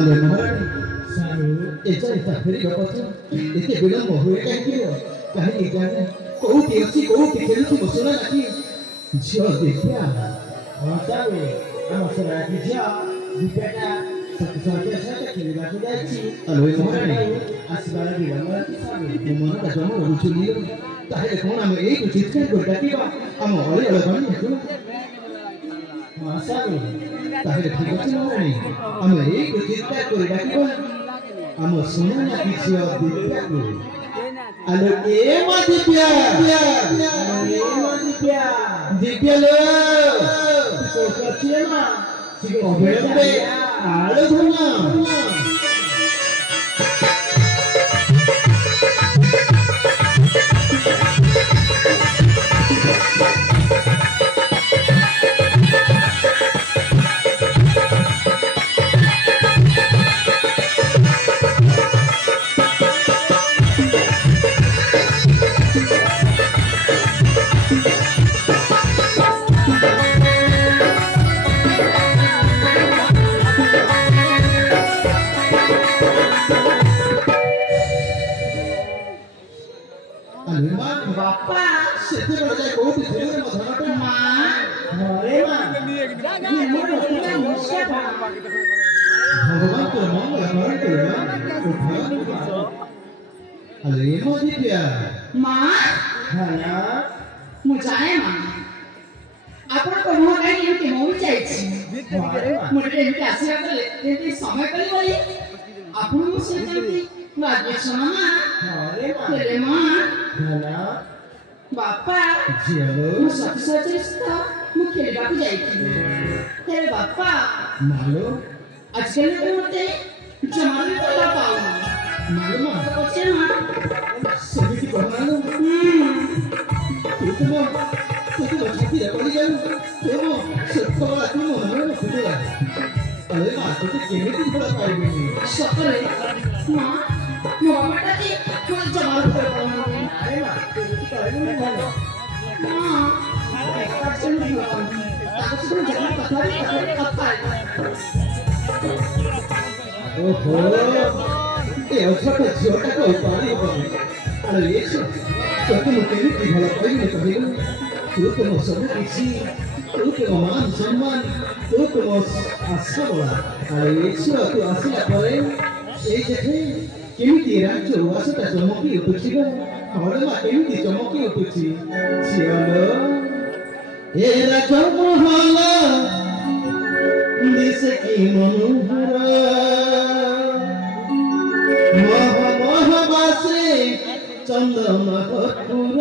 अरे महारानी सारू एजा इता फेरी गपच एते विलंब हुए काहे कहीं जाने कोउती अछि कोउती खेलुती बसना नाकी झियो देखिया सारू हम सरा झियो दिपेटा सत्य सत्य खेलिबा को जाछि अरे महारानी आसबाला विलंब सारू मन का जम रुचुली ताहे कोन हम एक चित्कार को डाकिबा हम अळे अलगणी हेतु सारू ताहे ठीक अछि महारानी हम एक चित्कार को डाकिबा हम सुना ना किसी दिव्या को अरे ए मा दिव्या दिव्या लो तो कचिए मा ठीक अबे आलो धना बापा सेते बड़ जाय बहुत धीरे में धरत मां अरे मां ये मोर पूरा मुश्किल भगवान तो मंगल करते ना अरे मो दिव्या मां खाना मु जाने मां आपण को मोह नहीं एमती मो जाई छी मोर एमती आसीरा करे एमती समय करी बोली आपण मो से जल्दी लागे सुना अरे मां तेरे मां खाना बापा जियालो मु सच्ची सच्ची स्था मु खेलबा को जाई थी तेरे बापा मालो आजकल तो मते जमाने पता पाऊ मालो मां बच्चे मां सभी की कहना तू छाती रे पड़ी जाऊ तेमो सत्तवा तू मन में फुटला अरे मां तू केमिति फुटला पाइबेनी सकले मां मो बापाटा जी मो जमाने पर पाऊ अरे मां तू कहलु नहीं मानो मां आजकल नहीं पाऊ ताको जमाने कथा ओहो ए औसत झियोटा को पानी बने अरे ये तो तुम केमिति भला पाइबे कहिलो तू तो सब किसी तू तो मान सम्मान तू तो आशा बोला अरे ये तू आसिला परे ए देखे केमिति राजो आसता चमकी उठुछि गो हमर मा केमिति चमकी उठुछि छियालो ए राजो मोहला दिस की मनोहर मोह मोह बासे चंदन कपूर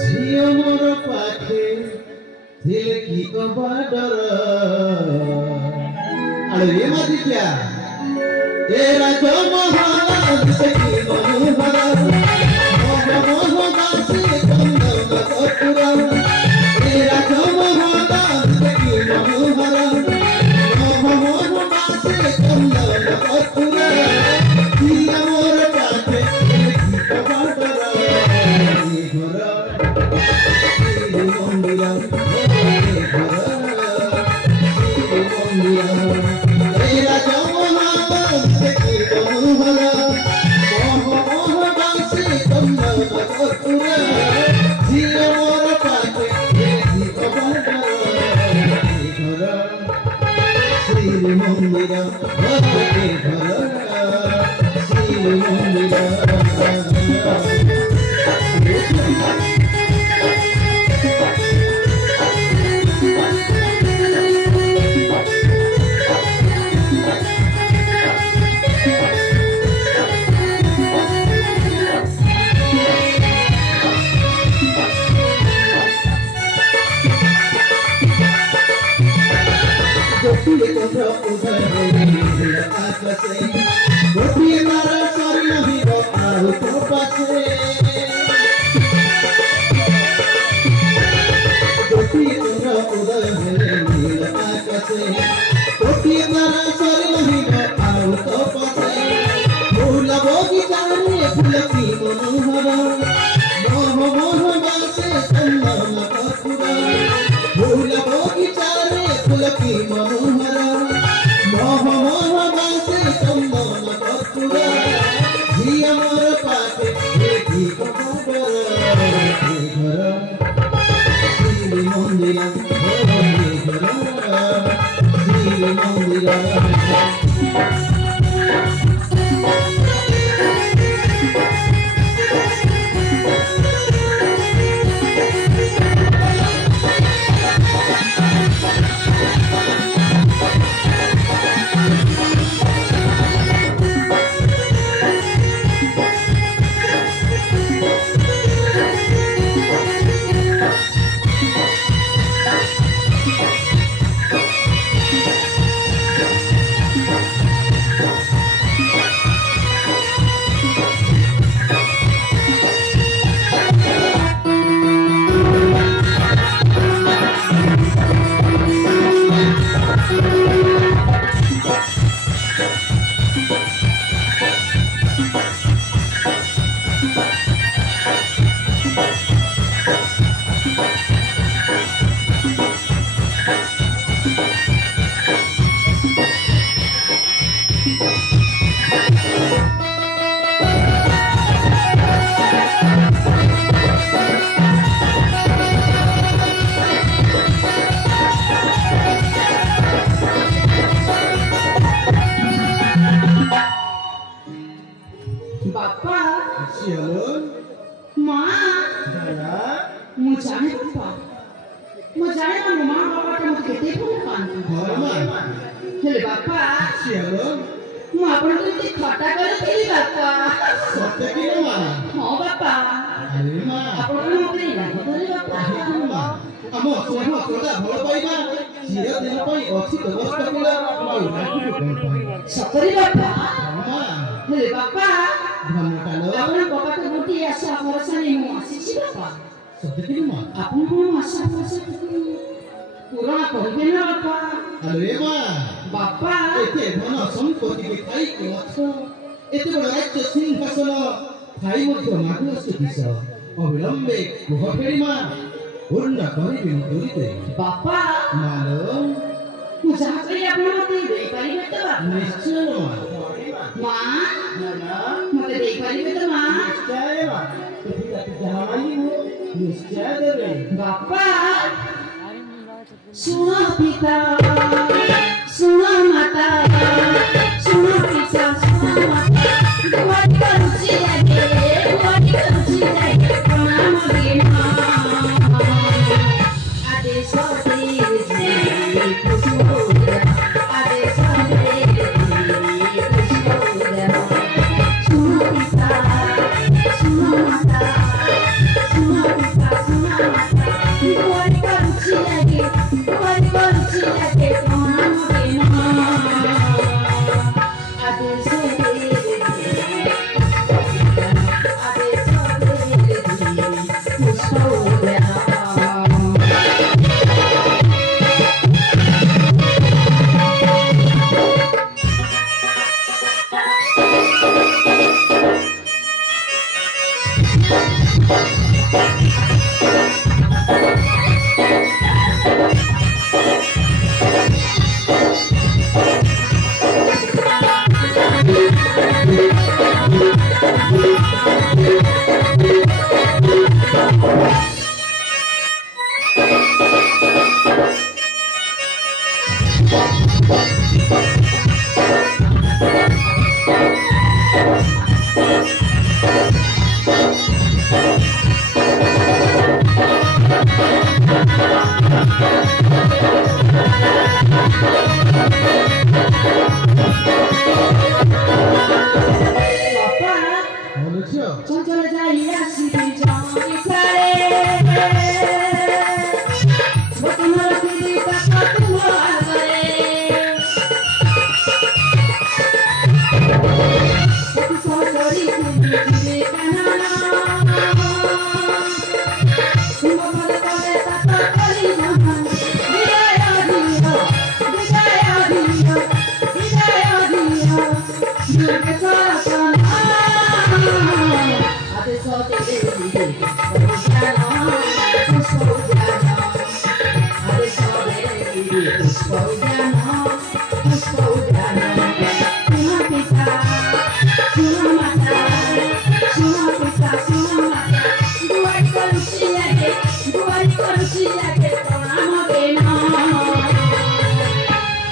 झियो मोर पाखे थिले की कबाडर अरे ये मा दिव्या ए राजो मोहला दिस की मनोहर मोह मोह बासे चंदन कपूर ए राजो मोहला दिस की मनोहर मोह मोह बासे चंदन कपूर झियो मोर पाखे थिले की कबाडर फूल बगीचा रे फूल की मनोहर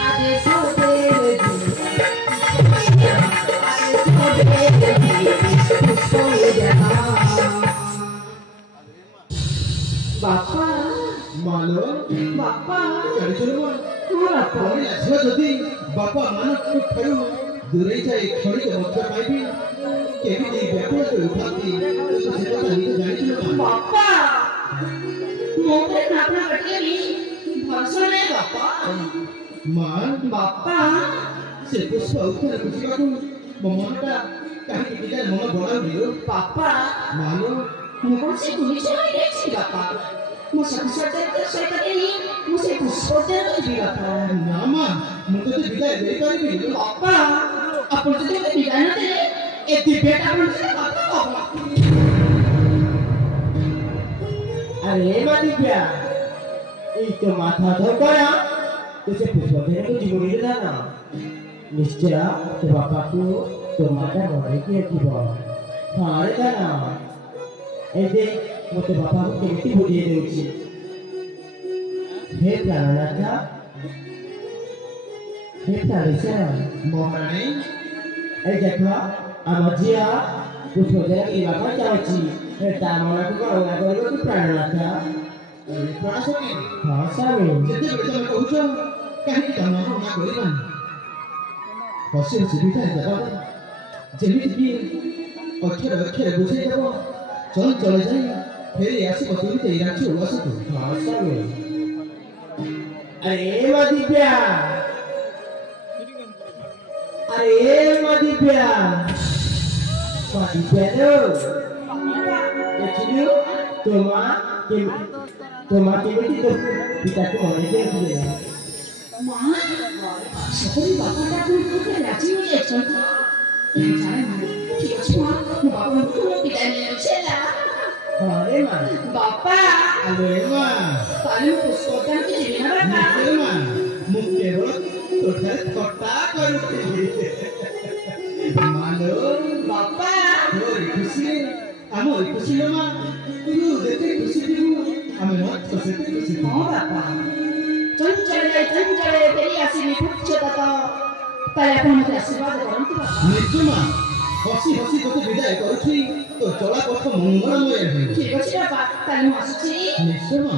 Adesode ବୁଝୁନୁ ହଁ ବାପା ମଣିଲା ଝିଅ ଯଦି ବାପା ମାନଙ୍କ ଠାରୁ ଦୂରେଇ ଯାଇ କ୍ଷଣିକ ମଧ୍ୟ ପାଇବି କେମିତି ବ୍ୟାକୁଳ ଉଠାନ୍ତି ତୁ ସେ କଥା ନିଜେ ଜାଣିଥିଲୁ ମା ବାପା ମୋ ଉପରେ ଆପଣ କଟିଲେ ଭରସା ନାହିଁ ବାପା ମା ବାପା ସେ ପୁଷ୍ପ ଉତ୍ଥାନ ବୁଝିବାକୁ ମୋ ମନଟା କାହିଁକି କେଜାଣି ମନ ବଳାଉନି ବାପା ମାଲୋ ମୁଁ କଣ ସେ ଗୁଲିଛ ହେଇଯାଇଛି ବାପା ମୋ ସହିତ ସହିତ ମୁଁ ସେ ପୁଷ୍ପ ଯିବି ବାପା ନା ମା ମୁଁ ତତେ ବିଦାୟ ଦେଇପାରିବି ବାପା ଆପଣ ଯଦି ମୋତେ ବିଦାୟ ନ ଦେଲେ ଏ ଦିବ୍ୟଟା ଆପଣ ସହିତ କଥା ହବ अरे दिव्या तो माथा धोकरा तो से पुष्प देने को जीवन दे ना निश्चय तो बापा को तो माता मरे की रखिबो हारे दाना एजे मते बापा को केमिति बुझिए देउची हे प्राणनाथा हे प्राणेशा महारानी ए देखा आम जिया पुष्प देने की बापा चाहची ता मना को गणना करबो कि प्राणनाथा ପ୍ରଣାଶୀ हां सामी ଯେତେବେଳେ ତମେ କହୁଛ କାହିଁକି ତମ ମନା କରିବାନି ହସି ହସି ବିଦାୟ ଦେବ ଯେମିତିକି ଅକ୍ଷର ଅକ୍ଷର ବୁଝେଇ ଦେବ ଚଞ୍ଚଳ ଯାଇ ଫେରି ଆସିବ ତୁରିତେ ଏଇ ରାଜ୍ୟ ଉଆସକୁ हां सामी अरे दिव्या दिव्या नो देखियो তোমা কেমিতি তো পিতাকে মনে দিয়েছিলে মা সকলে বাপাটা খুব রাজি হয়ে যাচ্ছেন জানে না ঠিক আছে মা ମୋ ବାପାଙ୍କୁ ମୁଁ ବିଦାୟ ନେଉଛି ହେଲା আরে মা ବାପା ଆରେ ମା ତାହେଲେ ମୁଁ ପୁଷ୍ପଦାନକୁ ଯିବି ନା ବାପା ନିଜେ ମା ମୁଁ କେବଳ ତୋଠାରେ ଥଟ୍ଟା କରୁଥିଲି ମାଲୋ ବାପା ତୋରି ଖୁସି ଆମ ଖୁସି ମା ତୁ ଯେତେ ଖୁସି ଥିବୁ ଆମେ ମଧ୍ୟ ସେତେ ଖୁସି ହଁ ବାପା ଚଞ୍ଚଳ ଫେରି ଆସିବି ପୁଚ୍ଛତା ତ ତାହେଲେ ଆପଣ ମୋତେ ଆଶୀର୍ବାଦ କରନ୍ତୁ ବାପା ନିଜେ ମା ହସି ହସି ତୋତେ ବିଦାୟ କରୁଛି ତୋ ଚଳାପଥ ମଙ୍ଗଳମୟ ହେଉ ଠିକ ଅଛି ବାପା ତାହେଲେ ମୁଁ ଆସୁଛି ନିଶ୍ଚୟ ମା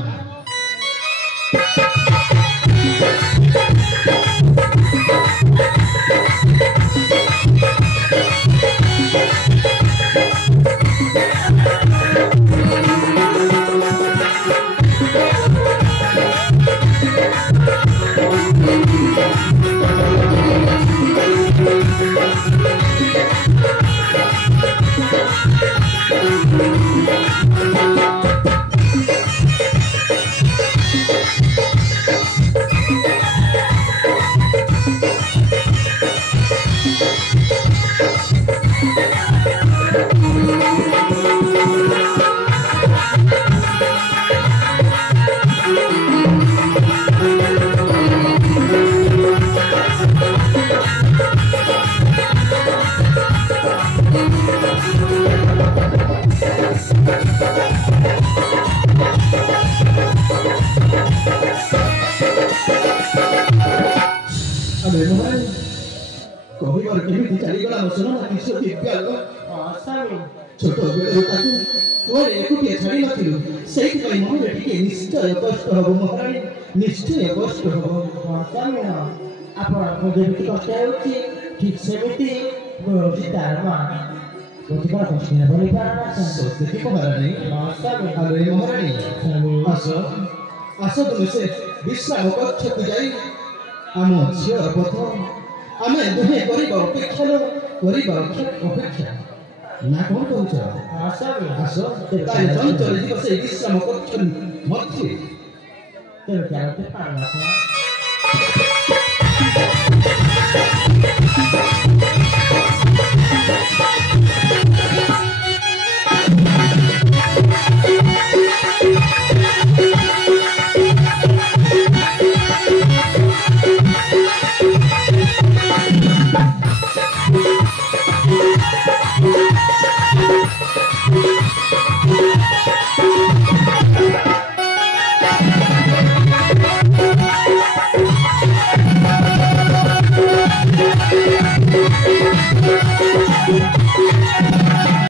କହିବାର କେମିତି ଚାଲିଗଲା ମୋ ସୁନା କିଶୋର ଦିବ୍ୟାଙ୍ଗ हां सामी ଛୋଟ ବେଳରୁ ତାକୁ କୁଆଡ଼େ ଏକୁଟିଆ ଛାଡ଼ି ନଥିଲୁ ସେଇଥିପାଇଁ ମନରେ ଟିକେ ନିଶ୍ଚୟ କଷ୍ଟ ହବ ମହାରାଣୀ ନିଶ୍ଚୟ କଷ୍ଟ ହବ हां सामी हां ଆପଣଙ୍କୁ ଯେମିତି କଷ୍ଟ ହେଉଛି ଠିକ ସେମିତି ମୁଁ ହେଉଛି ତାର ମା ମୋତେ କ'ଣ କଷ୍ଟ ହେବନି ପାରନା ସତ୍ୟକି ମହାରାଣୀ हां सामी ଆରେ ମହାରାଣୀ ସାମୀ ଆସ ଆସ ତୁମେ ସେ ବିଶ୍ରାମ କକ୍ଷକୁ ଯାଇ ଆମ ଝିଅର ପଥ ଆମେ ଦୁହେଁ କରିବା ଅପେକ୍ଷା ନା କ'ଣ କହୁଛ हां सामी ଆସ ତାହେଲେ ଚଞ୍ଚଳ ଯିବ ସେ ବିଶ୍ରାମ କକ୍ଷ ମଧ୍ୟରେ ତେଣୁ ଚାଲତେ ପାରନା